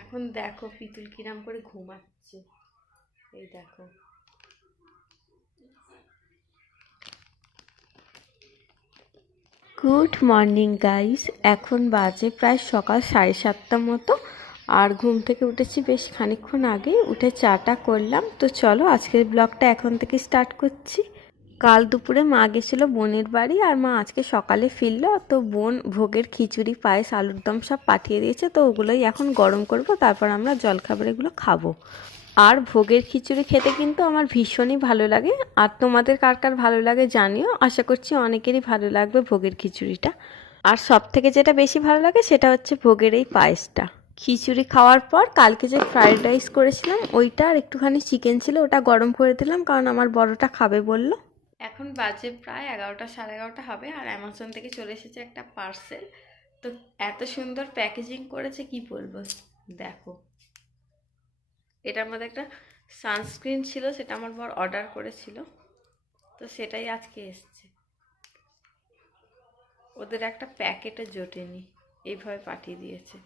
এখন দেখো পিতুল কিরাম করে ঘুমাচ্ছে। এই দেখো। গুড মর্নিং গাইস, এখন বাজে প্রায় সকাল 7:30 মতো। আর ঘুম থেকে উঠেছি বেশ খানিকক্ষণ আগে, উঠে চাটা করলাম। তো চলো আজকের ব্লগটা এখন থেকে স্টার্ট করছি। কাল দুপুরে মা গেছিলো বোনের বাড়ি, আর মা আজকে সকালে ফিরলো। তো বোন ভোগের খিচুড়ি, পায়েস, আলুর দম সব পাঠিয়ে দিয়েছে। তো ওগুলোই এখন গরম করব, তারপর আমরা জলখাবারগুলো খাবো। আর ভোগের খিচুড়ি খেতে কিন্তু আমার ভীষণই ভালো লাগে। আর তোমাদের কার কার ভালো লাগে জানিও, আশা করছি অনেকেরই ভালো লাগবে ভোগের খিচুড়িটা। আর সব থেকে যেটা বেশি ভালো লাগে সেটা হচ্ছে ভোগের এই পায়েসটা। খিচুড়ি খাওয়ার পর কালকে যে ফ্রাইড রাইস করেছিলাম ওইটা আর একটুখানি চিকেন ছিল, ওটা গরম করে দিলাম, কারণ আমার বড়টা খাবে বললো। এখন বাজে প্রায় 11টা, 11:30 হবে। আর অ্যামাজন থেকে চলে এসেছে একটা পার্সেল। তো এত সুন্দর প্যাকেজিং করেছে কি বলবো, দেখো। এটার মধ্যে একটা সানস্ক্রিন ছিল, সেটা আমার বর অর্ডার করেছিল, তো সেটাই আজকে এসছে। ওদের একটা প্যাকেটে জোটেনি, এইভাবে পাঠিয়ে দিয়েছে।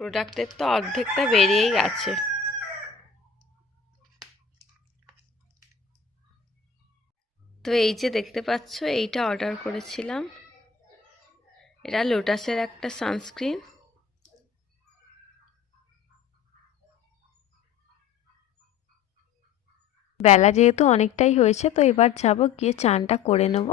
প্রোডাক্টের তো অর্ধেকটা বেরিয়েই গেছে। তো এই যে দেখতে পাচ্ছ, এইটা অর্ডার করেছিলাম। এটা লোটাসের একটা সানস্ক্রিন। বেলা যেহেতু অনেকটাই হয়েছে, তো এবার যাব, গিয়ে চানটা করে নেব।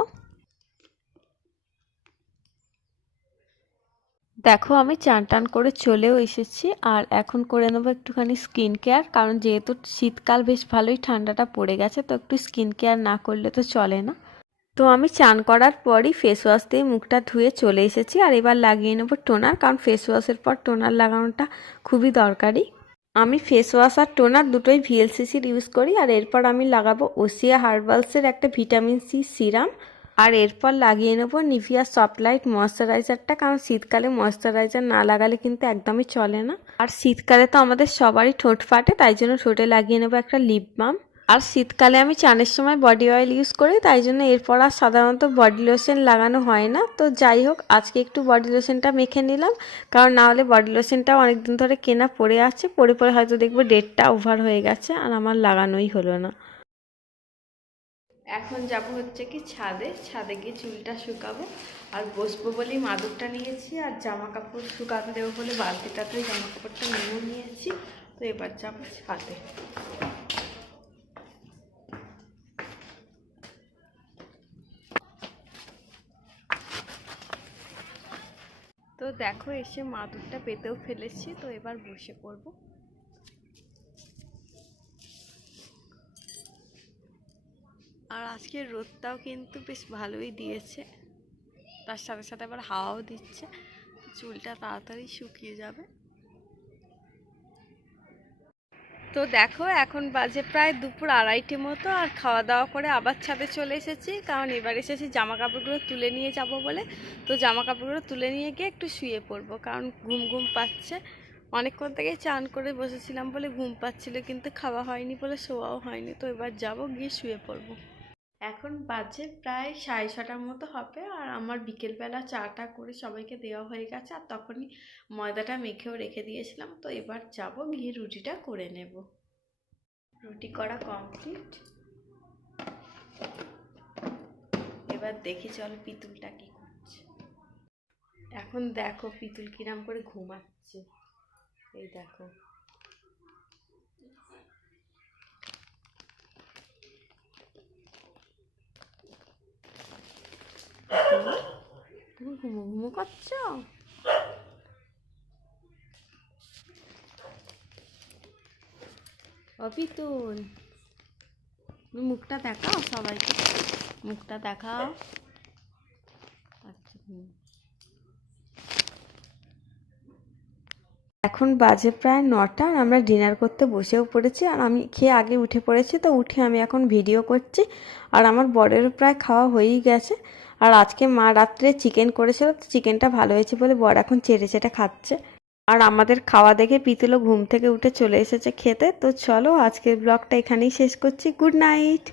দেখো আমি চান টান করে চলেও এসেছি। আর এখন করে নেবো একটুখানি স্কিন কেয়ার, কারণ যেহেতু শীতকাল বেশ ভালোই ঠান্ডাটা পড়ে গেছে, তো একটু স্কিন কেয়ার না করলে তো চলে না। তো আমি চান করার পরই ফেস ওয়াশ দিয়ে মুখটা ধুয়ে চলে এসেছি। আর এবার লাগিয়ে নেবো টোনার, কারণ ফেস ওয়াশের পর টোনার লাগানোটা খুবই দরকারি। আমি ফেস ওয়াশ আর টোনার দুটোই ভিএলসিসির ইউজ করি। আর এরপর আমি লাগাবো ওসিয়া হার্বালসের একটা ভিটামিন সি সিরাম। আর এরপর লাগিয়ে নেবো নিভিয়া সফট লাইট ময়শ্চারাইজারটা, কারণ শীতকালে ময়শ্চারাইজার না লাগালে কিন্তু একদমই চলে না। আর শীতকালে তো আমাদের সবারই ঠোঁট ফাটে, তাই জন্য ঠোঁটে লাগিয়ে নেবো একটা লিপ বাম। আর শীতকালে আমি চানের সময় বডি অয়েল ইউজ করি, তাই জন্য এরপর আর সাধারণত বডি লোশন লাগানো হয় না। তো যাই হোক, আজকে একটু বডি লোশনটা মেখে নিলাম, কারণ না হলে বডি লোশনটাও অনেকদিন ধরে কেনা পড়ে আছে, পরে পরে হয়তো দেখবো ডেটটা ওভার হয়ে গেছে আর আমার লাগানোই হলো না। এখন যাব হচ্ছে কি ছাদে, ছাদে গিয়ে চুলটা শুকাবো। আর বসবো বলেই মাদুরটা নিয়েছি, আর জামা কাপড় শুকাতে দেবো বলে বালতিটাতে জামা কাপড়টা নিয়েও নিয়েছি। তো এবার যাবো ছাদে। তো দেখো এসে মাদুরটা পেতেও ফেলেছি, তো এবার বসে পড়বো। আর আজকে রোদটাও কিন্তু বেশ ভালোই দিয়েছে, তার সাথে সাথে আবার হাওয়াও দিচ্ছে, চুলটা তাড়াতাড়ি শুকিয়ে যাবে। তো দেখো এখন বাজে প্রায় দুপুর 2:30 মতো। আর খাওয়া দাওয়া করে আবার ছাদে চলে এসেছি, কারণ এবার এসেছি জামা কাপড়গুলো তুলে নিয়ে যাব বলে। তো জামা কাপড়গুলো তুলে নিয়ে গিয়ে একটু শুয়ে পড়বো, কারণ ঘুম ঘুম পাচ্ছে। অনেকক্ষণ থেকে চান করে বসেছিলাম বলে ঘুম পাচ্ছিল, কিন্তু খাওয়া হয়নি বলে শোয়াও হয়নি। তো এবার যাব, গিয়ে শুয়ে পড়বো। এখন বাজে প্রায় 6:30 মতো হবে। আর আমার বিকেলবেলা চাটা করে সবাইকে দেওয়া হয়ে গেছে, আর তখনই ময়দাটা মেখেও রেখে দিয়েছিলাম। তো এবার যাব, গিয়ে রুটিটা করে নেব। রুটি করা কমপ্লিট। এবার দেখি চল পিতুলটা কি করছে। এখন দেখো পিতুল কিরাম করে ঘুমাচ্ছে। এই দেখো। তুমি ঘুমো ঘুমো করছো? ও পিতুল, তুমি মুখটা দেখাও সবাইকে, মুখটা দেখাও। আচ্ছা। এখন বাজে প্রায় 9টা, আর আমরা ডিনার করতে বসেও পড়েছি। আর আমি খেয়ে আগে উঠে পড়েছি, তো উঠে আমি এখন ভিডিও করছি। আর আমার বরেরও প্রায় খাওয়া হয়েই গেছে। আর আজকে মা রাত্রে চিকেন করেছিল, তো চিকেনটা ভালো হয়েছে বলে বর এখন চেটে চেটে খাচ্ছে। আর আমাদের খাওয়া দেখে পিতুলও ঘুম থেকে উঠে চলে এসেছে খেতে। তো চলো আজকের ব্লগটা এখানেই শেষ করছি। Good night.